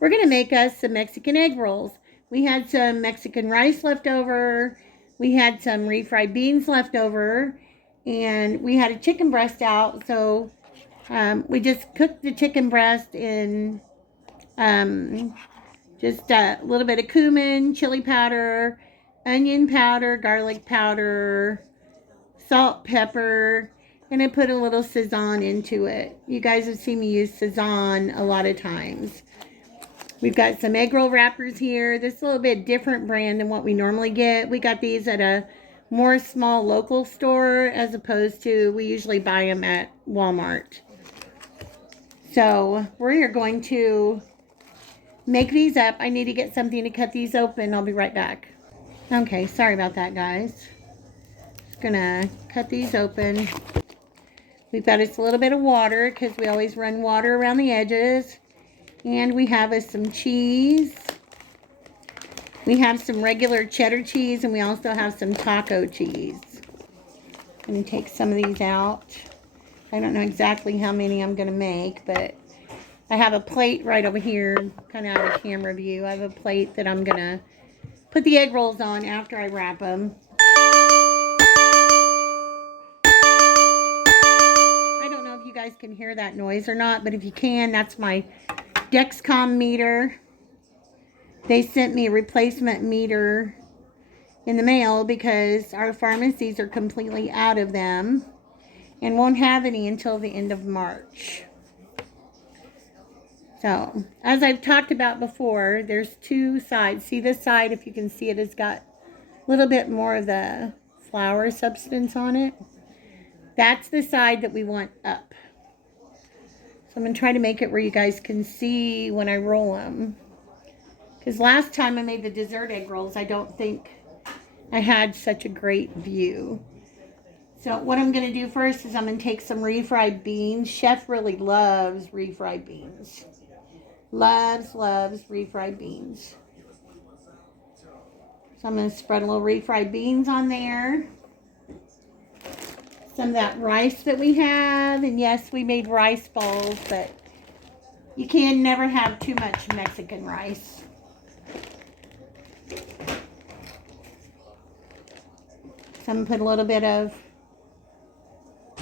we're going to make us some Mexican egg rolls. We had some Mexican rice left over. We had some refried beans left over. And we had a chicken breast out. So we just cooked the chicken breast in just a little bit of cumin, chili powder, onion powder, garlic powder, salt, pepper, and I put a little Sazón into it. You guys have seen me use Sazón a lot of times. We've got some egg roll wrappers here. This is a little bit different brand than what we normally get. We got these at a more small local store as opposed to we usually buy them at Walmart. So we're going to make these up. I need to get something to cut these open. I'll be right back. Okay, sorry about that, guys. Just gonna cut these open. We've got us a little bit of water because we always run water around the edges. And we have us some cheese. We have some regular cheddar cheese and we also have some taco cheese. I'm going to take some of these out. I don't know exactly how many I'm going to make, but I have a plate right over here, kind of out of camera view. I have a plate that I'm going to put the egg rolls on after I wrap them. I don't know if you guys can hear that noise or not, but if you can, that's my Dexcom meter. They sent me a replacement meter in the mail because our pharmacies are completely out of them and won't have any until the end of March. So, as I've talked about before, there's two sides. See this side, if you can see it, has got a little bit more of the flour substance on it. That's the side that we want up. So I'm going to try to make it where you guys can see when I roll them. Because last time I made the dessert egg rolls, I don't think I had such a great view. So what I'm going to do first is I'm going to take some refried beans. Chef really loves refried beans. Loves refried beans. So I'm going to spread a little refried beans on there. Some of that rice that we have. And yes, we made rice balls, but you can never have too much Mexican rice. So I'm going to put a little bit of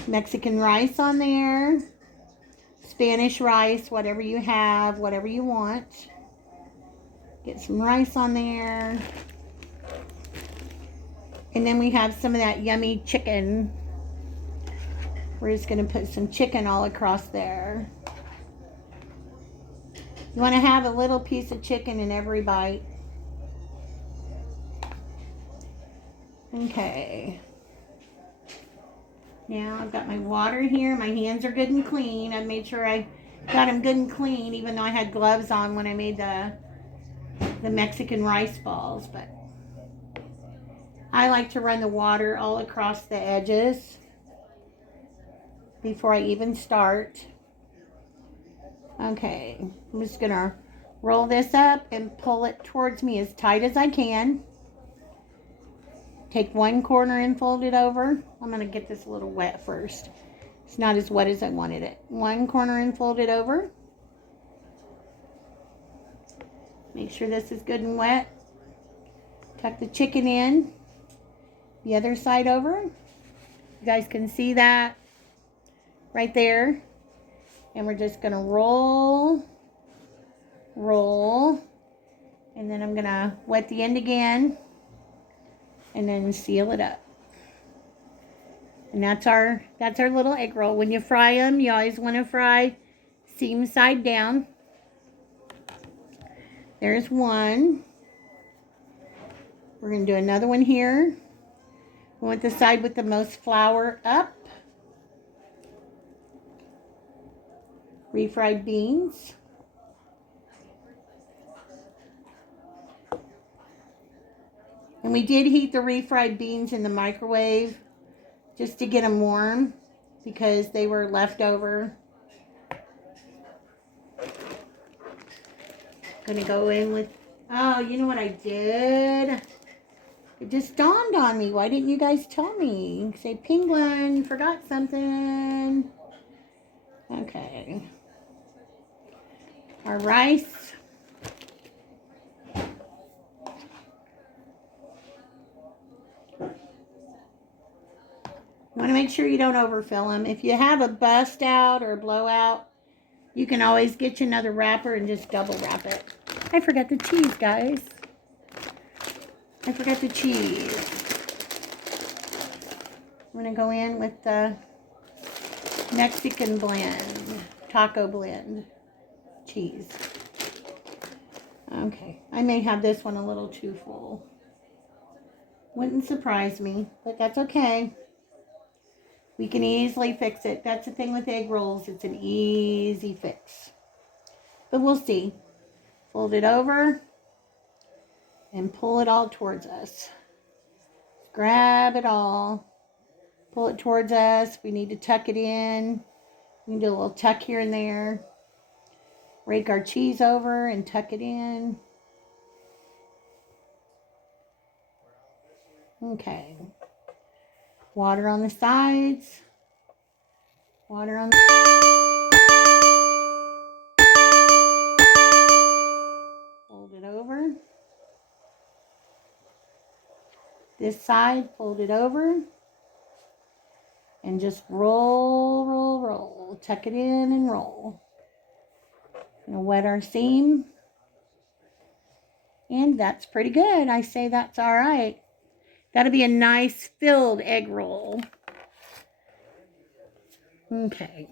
Mexican rice on there. Spanish rice, whatever you have, whatever you want. Get some rice on there. And then we have some of that yummy chicken. We're just going to put some chicken all across there. You want to have a little piece of chicken in every bite. Okay. Now I've got my water here. My hands are good and clean. I made sure I got them good and clean, even though I had gloves on when I made the Mexican rice balls. But I like to run the water all across the edges before I even start. Okay, I'm just gonna roll this up and pull it towards me as tight as I can. Take one corner and fold it over. I'm gonna get this a little wet first. It's not as wet as I wanted it. One corner and fold it over. Make sure this is good and wet. Tuck the chicken in. The other side over. You guys can see that right there. And we're just gonna roll, and then I'm gonna wet the end again and then seal it up. And that's our little egg roll. When you fry them, you always want to fry seam side down. There's one. We're gonna do another one here. We want the side with the most flour up. Refried beans. And we did heat the refried beans in the microwave just to get them warm because they were left over. Gonna go in with, oh, you know what I did? It just dawned on me. Why didn't you guys tell me? Say, Penguin, forgot something. Okay. Our rice. You want to make sure you don't overfill them. If you have a bust out or a blowout, you can always get you another wrapper and just double wrap it. I forgot the cheese, guys. I forgot the cheese. I'm going to go in with the Mexican blend, taco blend cheese. Okay, I may have this one a little too full. Wouldn't surprise me, but that's okay. We can easily fix it. That's the thing with egg rolls. It's an easy fix. But we'll see. Fold it over and pull it all towards us. Grab it all. Pull it towards us. We need to tuck it in. We can do a little tuck here and there. Rake our cheese over and tuck it in. Okay. Water on the sides. Water on the fold it over. This side, fold it over. And just roll, roll, roll. Tuck it in and roll. Gonna wet our seam. And that's pretty good. I say that's all right. That'll be a nice filled egg roll. Okay.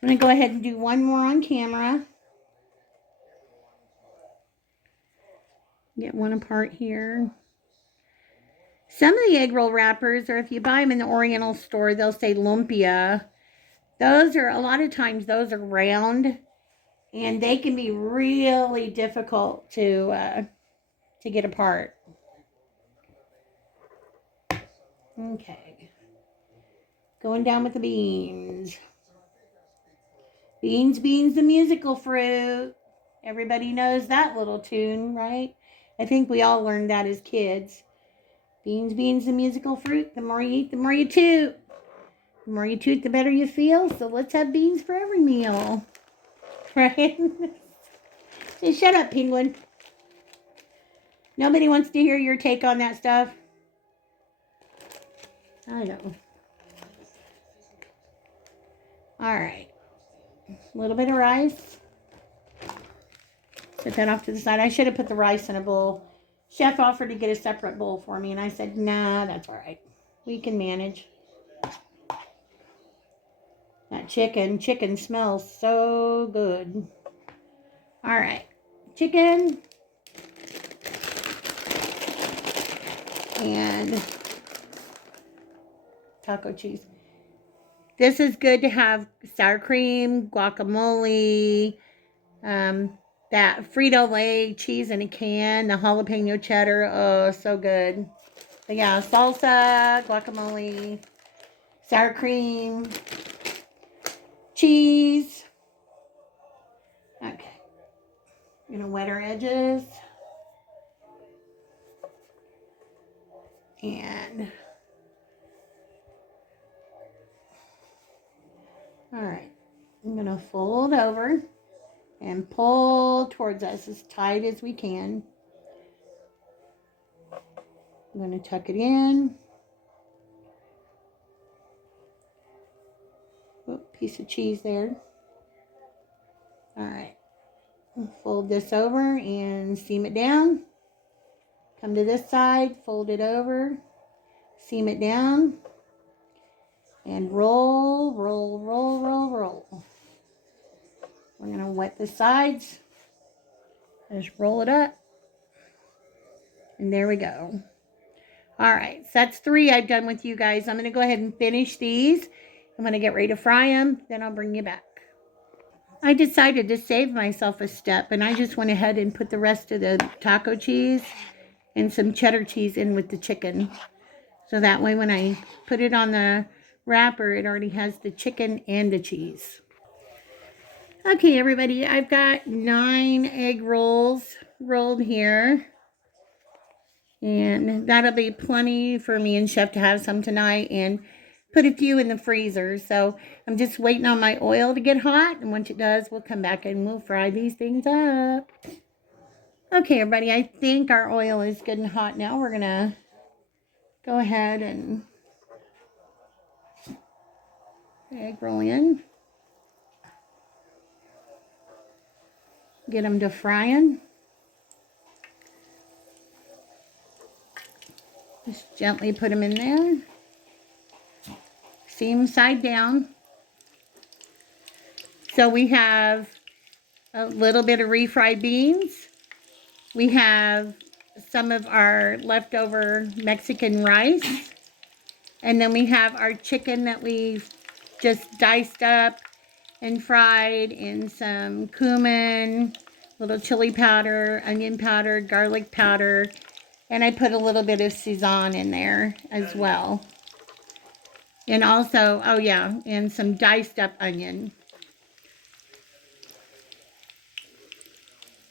I'm going to go ahead and do one more on camera. Get one apart here. Some of the egg roll wrappers, or if you buy them in the Oriental store, they'll say lumpia. Those are, a lot of times, those are round. And they can be really difficult to get apart. Okay. Going down with the beans. Beans, beans, the musical fruit. Everybody knows that little tune, right? I think we all learned that as kids. Beans, beans, the musical fruit. The more you eat, the more you toot. The more you toot, the better you feel. So let's have beans for every meal. Right? Say, shut up, penguin. Nobody wants to hear your take on that stuff. I know. All right. A little bit of rice. Set that off to the side. I should have put the rice in a bowl. Chef offered to get a separate bowl for me, and I said, nah, that's all right. We can manage. That chicken smells so good. All right. Chicken. And taco cheese. This is good to have sour cream, guacamole, that Frito Lay cheese in a can, the jalapeno cheddar. Oh, so good. But yeah, salsa, guacamole, sour cream, cheese. Okay. I'm going to wet our edges. And all right. I'm going to fold over and pull towards us as tight as we can. I'm going to tuck it in. Oh, piece of cheese there. All right. Fold this over and seam it down. Come to this side, fold it over, seam it down, and roll, roll, roll, roll, roll. We're going to wet the sides. Just roll it up. And there we go. All right, so that's 3 I've done with you guys. I'm going to go ahead and finish these. I'm going to get ready to fry them. Then I'll bring you back. I decided to save myself a step, and I just went ahead and put the rest of the taco cheese and some cheddar cheese in with the chicken. So that way when I put it on the wrapper, it already has the chicken and the cheese. Okay, everybody, I've got 9 egg rolls rolled here. And that'll be plenty for me and Chef to have some tonight and put a few in the freezer. So I'm just waiting on my oil to get hot. And once it does, we'll come back and we'll fry these things up. Okay, everybody, I think our oil is good and hot now. We're going to go ahead and Egg roll in. Get them to frying. Just gently put them in there. Seam side down. So we have a little bit of refried beans. We have some of our leftover Mexican rice. And then we have our chicken that we've just diced up and fried in some cumin, little chili powder, onion powder, garlic powder, and I put a little bit of Sazón in there as well. And also, oh yeah, and some diced up onion.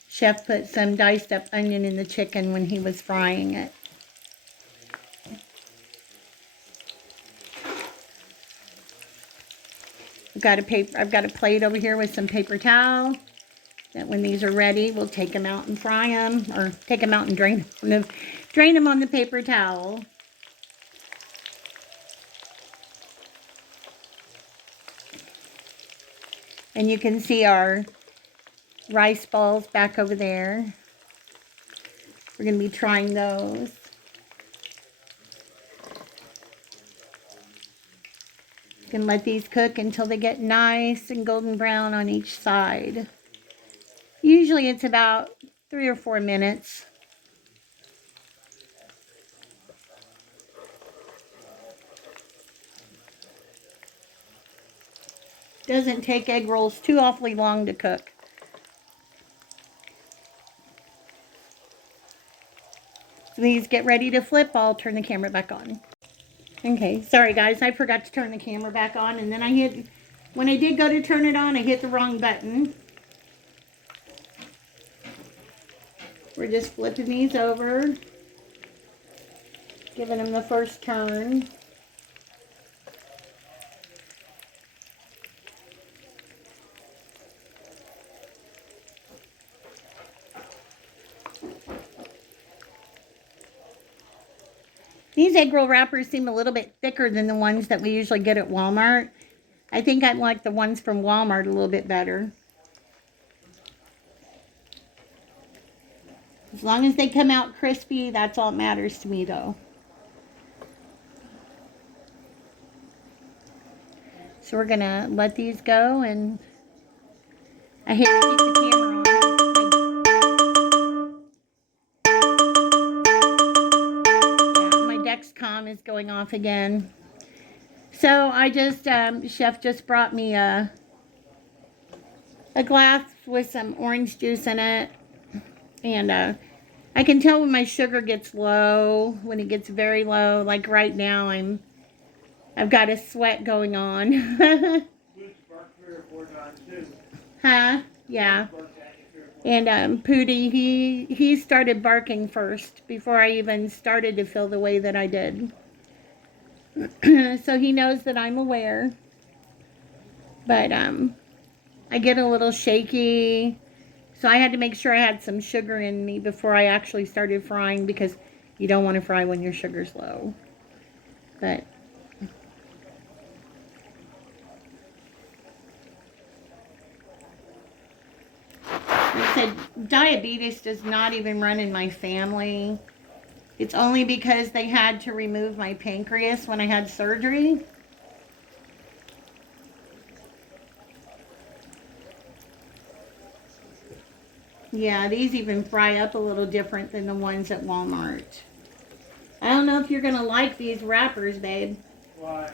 Chef put some diced up onion in the chicken when he was frying it. I've got a plate over here with some paper towel. That when these are ready, we'll take them out and fry them, or take them out and drain them on the paper towel. And you can see our rice balls back over there. We're going to be trying those. You can let these cook until they get nice and golden brown on each side. Usually it's about 3 or 4 minutes. Doesn't take egg rolls too awfully long to cook. So these get ready to flip. I'll turn the camera back on. Okay, sorry guys, I forgot to turn the camera back on, and then when I did go to turn it on, I hit the wrong button. We're just flipping these over, giving them the first turn. These egg roll wrappers seem a little bit thicker than the ones that we usually get at Walmart. I think I like the ones from Walmart a little bit better. As long as they come out crispy, that's all that matters to me though. So we're gonna let these go, and I hate to keep the camera on. Yeah, my Dexcom is going off again. So I just, Chef just brought me a glass with some orange juice in it. And I can tell when my sugar gets low, when it gets very low. Like right now, I've got a sweat going on. Huh? Yeah. And Pootie, he started barking first before I even started to feel the way that I did. So he knows that I'm aware. But I get a little shaky. So I had to make sure I had some sugar in me before I actually started frying, because you don't want to fry when your sugar's low. But like I said, diabetes does not even run in my family. It's only because they had to remove my pancreas when I had surgery. Yeah, these even fry up a little different than the ones at Walmart. I don't know if you're going to like these wrappers, babe. Why?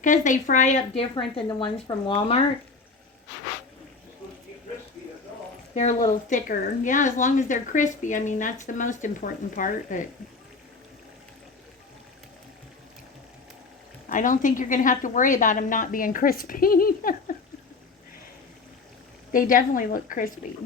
Because they fry up different than the ones from Walmart. They're a little thicker. Yeah, as long as they're crispy. I mean, that's the most important part. But I don't think you're going to have to worry about them not being crispy. They definitely look crispy.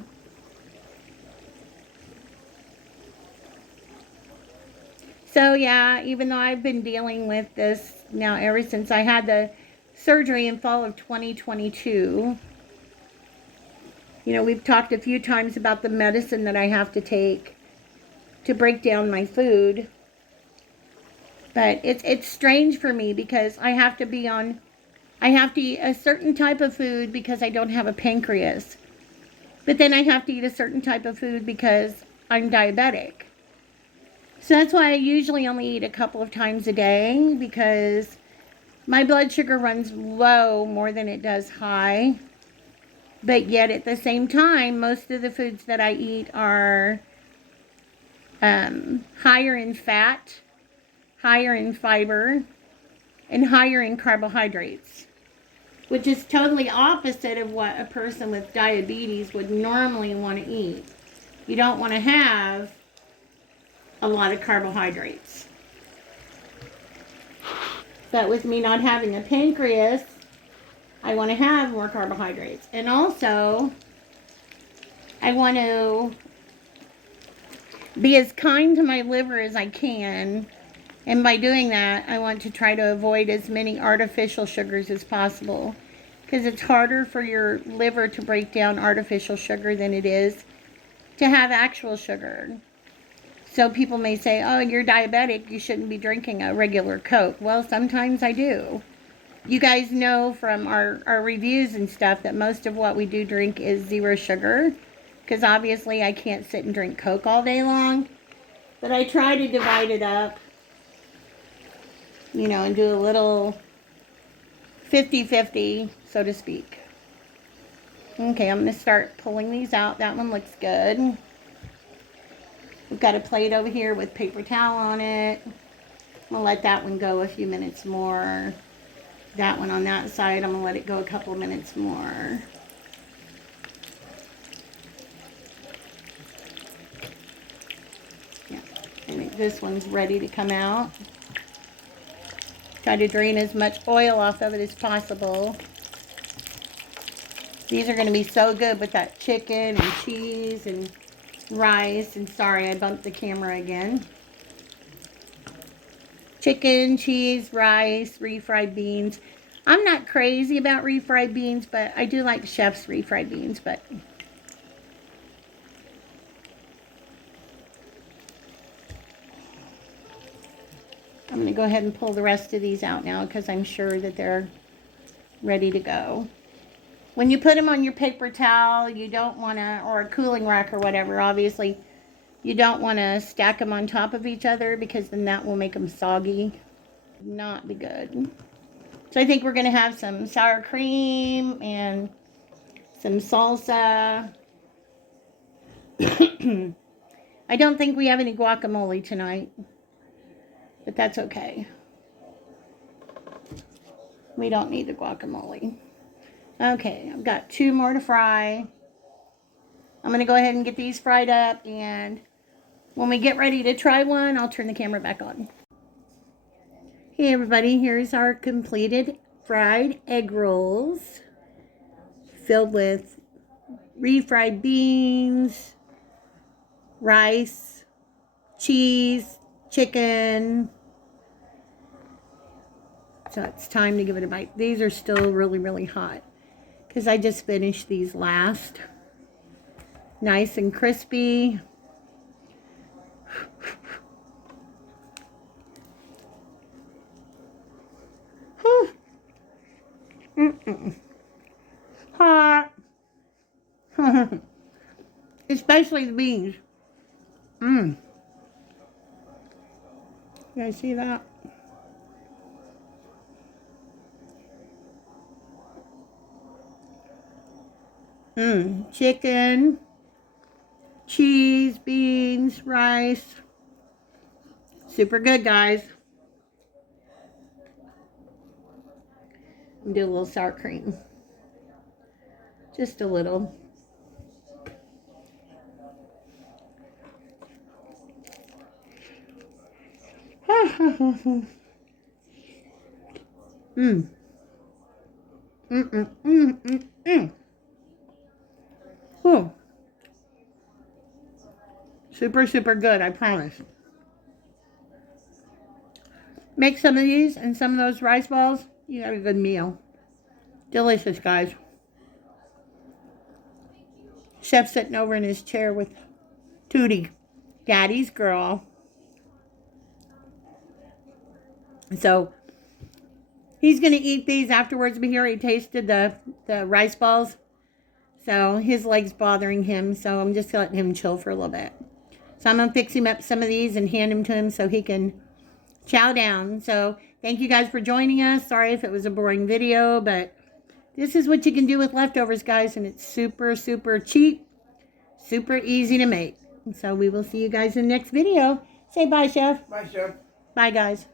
So yeah, even though I've been dealing with this now ever since I had the surgery in fall of 2022, you know, we've talked a few times about the medicine that I have to take to break down my food. But it's strange for me because I have to be on I have to eat a certain type of food because I don't have a pancreas. But then I have to eat a certain type of food because I'm diabetic. So that's why I usually only eat a couple of times a day, because my blood sugar runs low more than it does high. But yet at the same time, most of the foods that I eat are higher in fat, higher in fiber, and higher in carbohydrates, which is totally opposite of what a person with diabetes would normally want to eat. You don't want to have a lot of carbohydrates. But with me not having a pancreas, I want to have more carbohydrates. And also, I want to be as kind to my liver as I can. And by doing that, I want to try to avoid as many artificial sugars as possible, because it's harder for your liver to break down artificial sugar than it is to have actual sugar. So people may say, oh, you're diabetic, you shouldn't be drinking a regular Coke. Well, sometimes I do. You guys know from our reviews and stuff that most of what we do drink is 0 sugar, because obviously I can't sit and drink Coke all day long. But I try to divide it up, you know, and do a little 50-50, so to speak. Okay, I'm going to start pulling these out. That one looks good. We've got a plate over here with paper towel on it. I'm going to let that one go a few minutes more. That one on that side, I'm going to let it go a couple minutes more. Yeah, I think this one's ready to come out. Try to drain as much oil off of it as possible. These are going to be so good with that chicken and cheese and rice. And sorry, I bumped the camera again. Chicken, cheese, rice, refried beans. I'm not crazy about refried beans, but I do like Chef's refried beans. But I'm going to go ahead and pull the rest of these out now, because I'm sure that they're ready to go. When you put them on your paper towel, you don't want to, or a cooling rack or whatever, obviously, you don't want to stack them on top of each other, because then that will make them soggy. Not be good. So I think we're going to have some sour cream and some salsa. I don't think we have any guacamole tonight, but that's okay. We don't need the guacamole. Okay, I've got 2 more to fry. I'm going to go ahead and get these fried up, and when we get ready to try one, I'll turn the camera back on. Hey everybody, here's our completed fried egg rolls filled with refried beans, rice, cheese, chicken. So it's time to give it a bite. These are still really, really hot, because I just finished these last. Nice and crispy. Hot. Especially the beans. You guys see that? Chicken, cheese, beans, rice. Super good, guys. I'm doing a little sour cream. Just a little. Oh. Super, super good, I promise. Make some of these and some of those rice balls. You have a good meal. Delicious, guys. Chef sitting over in his chair with Tootie, Daddy's girl. So He's going to eat these afterwards, but he already tasted the rice balls. So his leg's bothering him, so I'm just letting him chill for a little bit. So I'm going to fix him up some of these and hand them to him so he can chow down. So thank you guys for joining us. Sorry if it was a boring video, but this is what you can do with leftovers, guys, and it's super, super cheap, super easy to make. And so we will see you guys in the next video. Say bye, Chef. Bye, Chef. Bye, guys.